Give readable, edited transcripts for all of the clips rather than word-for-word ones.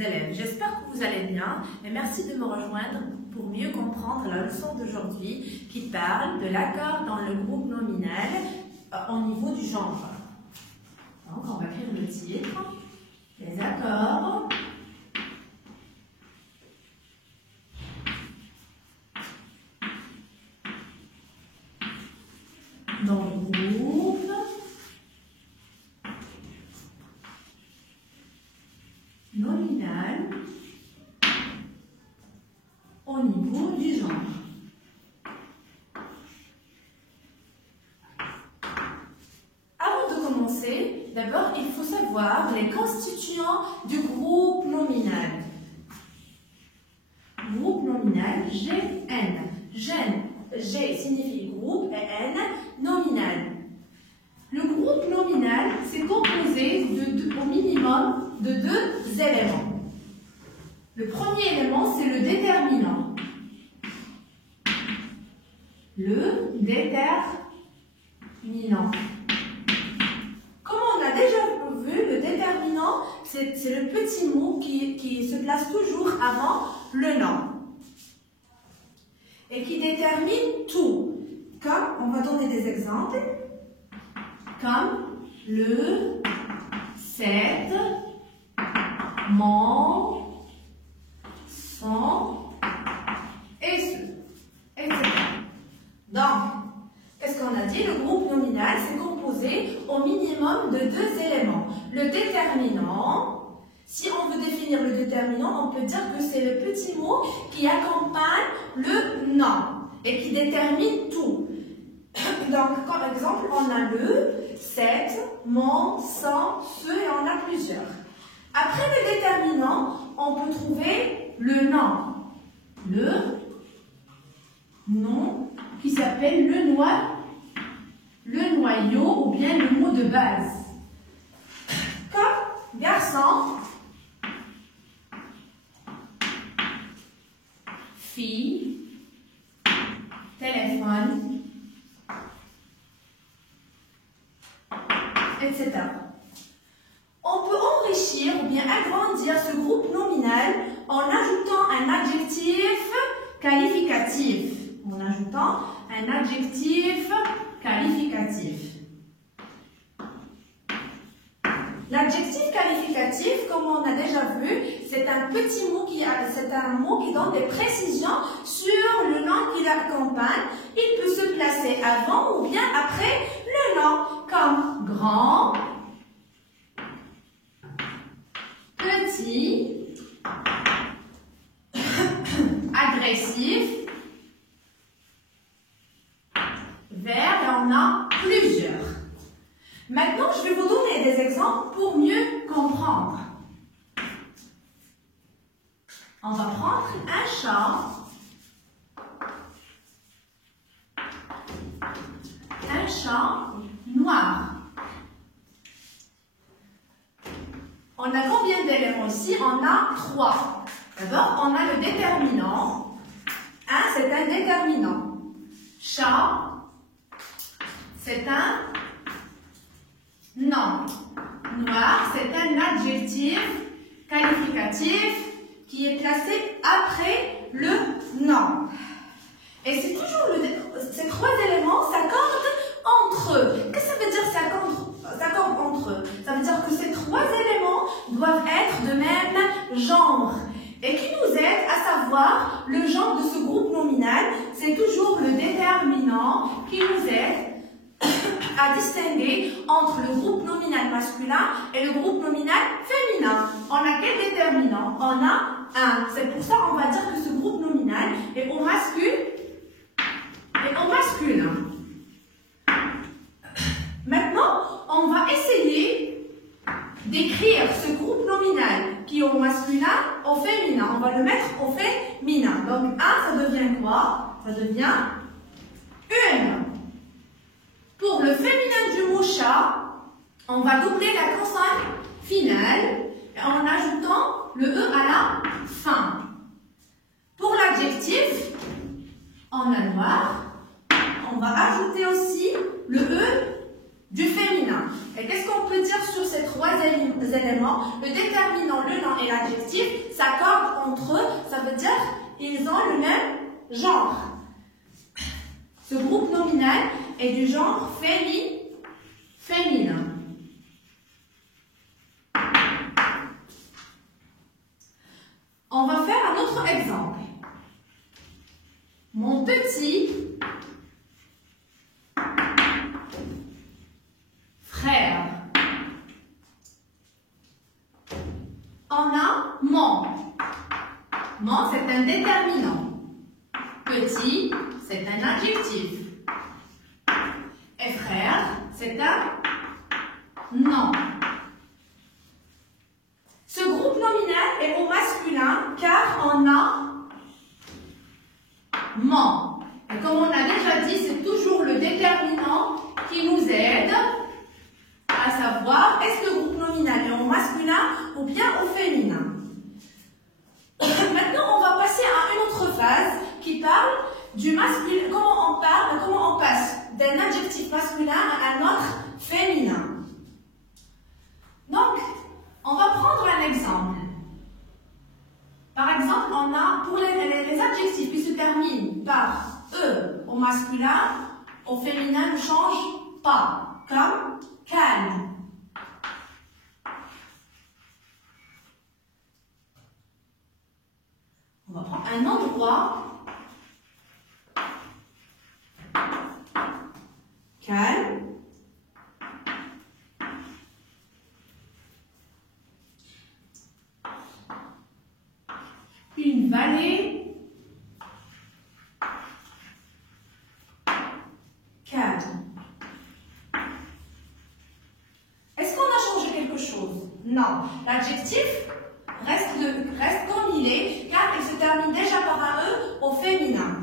élèves, j'espère que vous allez bien et merci de me rejoindre pour mieux comprendre la leçon d'aujourd'hui qui parle de l'accord dans le groupe nominal au niveau du genre. Donc on va écrire le titre, les accords dans le groupe nominal au niveau du genre. Avant de commencer, d'abord il faut savoir les constituants du groupe nominal. Groupe nominal GN. G signifie groupe et N nominal. Le groupe nominal, c'est composé au minimum de deux éléments. Le premier élément, c'est le déterminant. Le déterminant. Comme on a déjà vu, le déterminant, c'est le petit mot qui se place toujours avant le nom et qui détermine tout. Comme, on va donner des exemples, comme le, cette, mon, son et ce, etc. Donc, qu'est-ce qu'on a dit? Le groupe nominal, c'est composé au minimum de deux éléments. Le déterminant, si on veut définir le déterminant, on peut dire que c'est le petit mot qui accompagne le nom et qui détermine tout. Donc, comme exemple, on a le, cette, mon, son, ce et on a plusieurs. Après le déterminant, on peut trouver le nom. Le nom qui s'appelle le noyau ou bien le mot de base. Comme garçon, fille, téléphone, etc. On peut enrichir ou bien agrandir ce groupe nominal en ajoutant un adjectif qualificatif. L'adjectif qualificatif, comme on a déjà vu, c'est un petit mot c'est un mot qui donne des précisions sur le nom qui l'accompagne. Il peut se placer avant ou bien après le nom, comme grand, petit, agressif, vert, et on a plusieurs. Maintenant, je vais vous donner des exemples pour mieux comprendre. On va prendre un chat, noir. On a combien d'éléments ici? On a 3. D'abord, on a le déterminant. C'est un déterminant. Chat, c'est un nom. Noir, c'est un adjectif qualificatif qui est placé après le nom. Et c'est toujours ces 3 éléments s'accordent entre eux. Qu'est-ce que ça veut dire s'accordent entre eux? Ça veut dire que ces 3 éléments doivent être de même genre et qui nous aident à savoir le genre de ce groupe nominal. C'est toujours le déterminant qui nous aide à distinguer entre le groupe nominal masculin et le groupe nominal féminin. On a quel déterminant? On a un. C'est pour ça qu'on va dire que ce groupe nominal est au masculin. Maintenant, on va essayer d'écrire ce groupe nominal qui est au masculin, au féminin. On va le mettre au féminin. Donc, ça devient quoi? Ça devient une. Pour le féminin du mot chat, on va doubler la consonne finale en ajoutant le E à la fin. Pour l'adjectif, on a noir, on va ajouter aussi le E du féminin. Et qu'est-ce qu'on peut dire sur ces 3 éléments? Le déterminant, le nom et l'adjectif s'accordent entre eux, ça veut dire qu'ils ont le même genre. Ce groupe nominal est du genre féminin. On va faire un autre exemple. Mon petit frère. On a mon. Mon, c'est un déterminant. Petit, c'est un adjectif. Et frère, c'est un nom. Ce groupe nominal est au masculin car on a mon. Et comme on a déjà dit, c'est toujours le déterminant qui nous aide à savoir est-ce que le groupe nominal est au masculin ou bien au féminin. Maintenant, on va passer à une autre phase qui parle du masculin. Comment on passe d'un adjectif masculin à un autre féminin. Donc, on va prendre un exemple. Par exemple, on a pour les adjectifs qui se terminent par E au masculin, au féminin ne change pas, comme calme. On va prendre un endroit calme. Une vallée calme. Est-ce qu'on a changé quelque chose? Non. L'adjectif reste comme il est, car il se termine déjà par un E au féminin.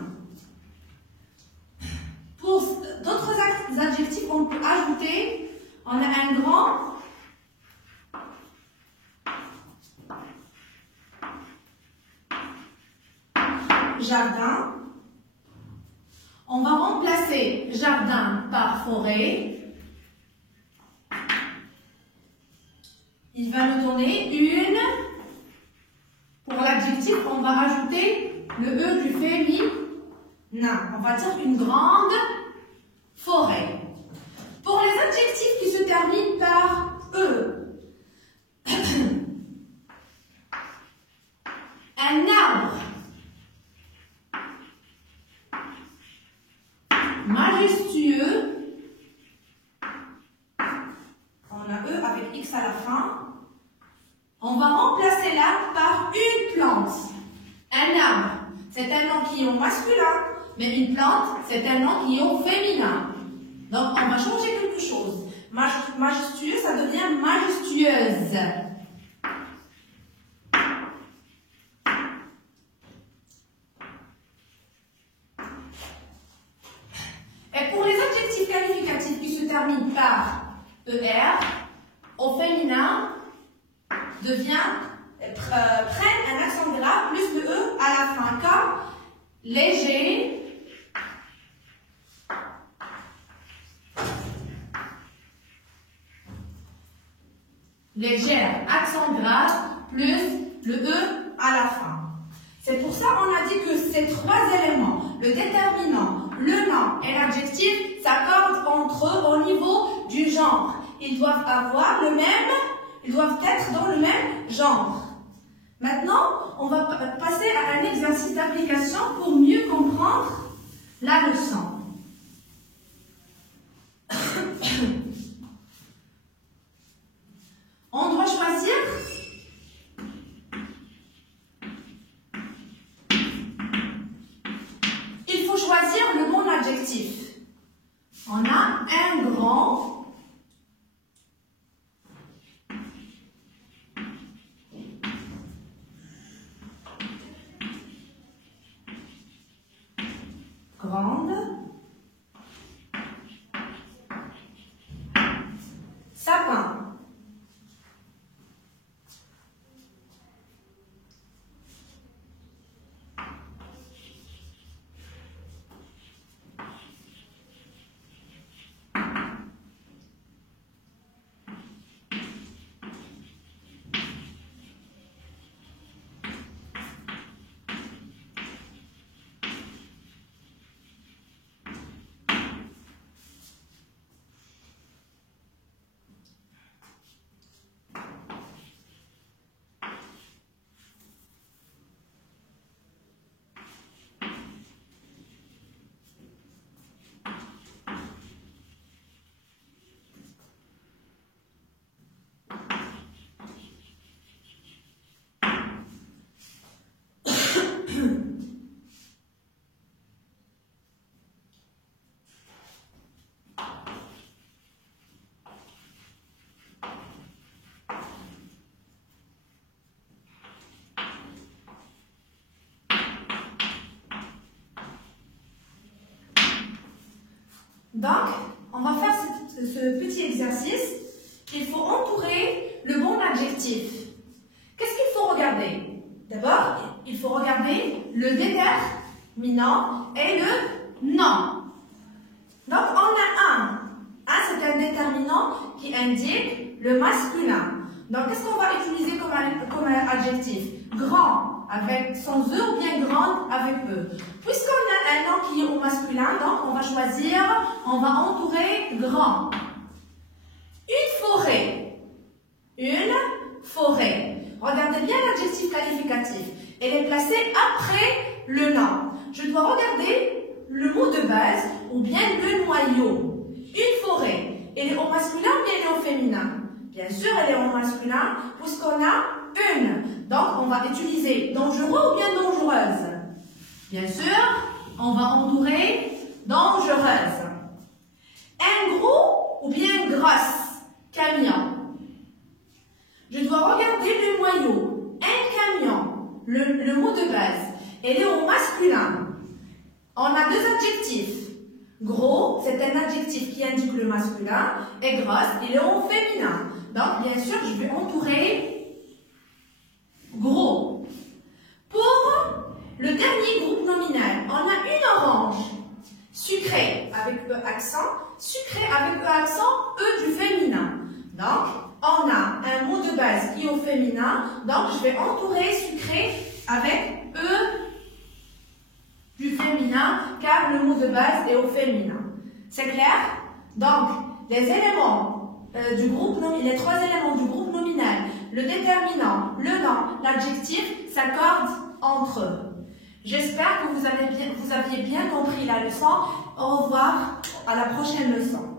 Pour d'autres adjectifs qu'on peut ajouter, on a un grand jardin. On va remplacer jardin par forêt. Il va nous donner une. Pour l'adjectif, on va rajouter le E du féminin. On va dire une grande forêt. Pour les adjectifs qui se terminent par E, un arbre majestueux, on a E avec X à la fin, on va remplacer l'arbre par une plante. Un arbre, c'est un nom qui est au masculin, mais une plante, c'est un nom qui est au féminin. Donc, on va changer quelque chose. Majestueux, ça devient majestueuse. Et pour les adjectifs qualificatifs qui se terminent par ER, au féminin, prennent un accent gras plus le E à la fin, comme léger, légère, accent grave, plus le E à la fin. C'est pour ça qu'on a dit que ces trois éléments, le déterminant, le nom et l'adjectif, s'accordent entre eux au niveau du genre. Ils doivent être dans le même genre. Maintenant, on va passer à un exercice d'application pour mieux comprendre la leçon. On doit choisir le bon adjectif. On a un grand grande sapin. Donc, on va faire ce petit exercice. Il faut entourer le bon adjectif. Qu'est-ce qu'il faut regarder? D'abord, il faut regarder le déterminant et le nom. Donc, on a un. Un, c'est un déterminant qui indique le masculin. Donc, qu'est-ce qu'on va utiliser comme adjectif? Grand, avec sans E, ou bien grande, avec E. Puisqu'on a un nom qui est au masculin, donc on va choisir, on va entourer grand. Une forêt. Une forêt. Regardez bien l'adjectif qualificatif. Elle est placée après le nom. Je dois regarder le mot de base ou bien le noyau. Une forêt. Elle est au masculin ou bien elle est au féminin? Bien sûr, elle est au masculin puisqu'on a une. Donc, on va utiliser dangereux ou bien dangereuse? Bien sûr, on va entourer dangereuse. Un gros ou bien grosse camion. Je dois regarder le noyau. Un camion, le mot de base, elle est au masculin. On a deux adjectifs. Gros, c'est un adjectif qui indique le masculin, et grosse, il est au féminin. Donc, bien sûr, je vais entourer gros. Pour le dernier groupe nominal, on a une orange, sucré avec E accent, sucré avec E accent, E du féminin. Donc, on a un mot de base qui est au féminin, donc je vais entourer sucré avec E du féminin, car le mot de base est au féminin. C'est clair? Donc, les éléments du groupe nominal, les trois éléments du groupe nominal, le déterminant, le nom, l'adjectif, s'accordent entre eux. J'espère que vous aviez bien compris la leçon. Au revoir, à la prochaine leçon.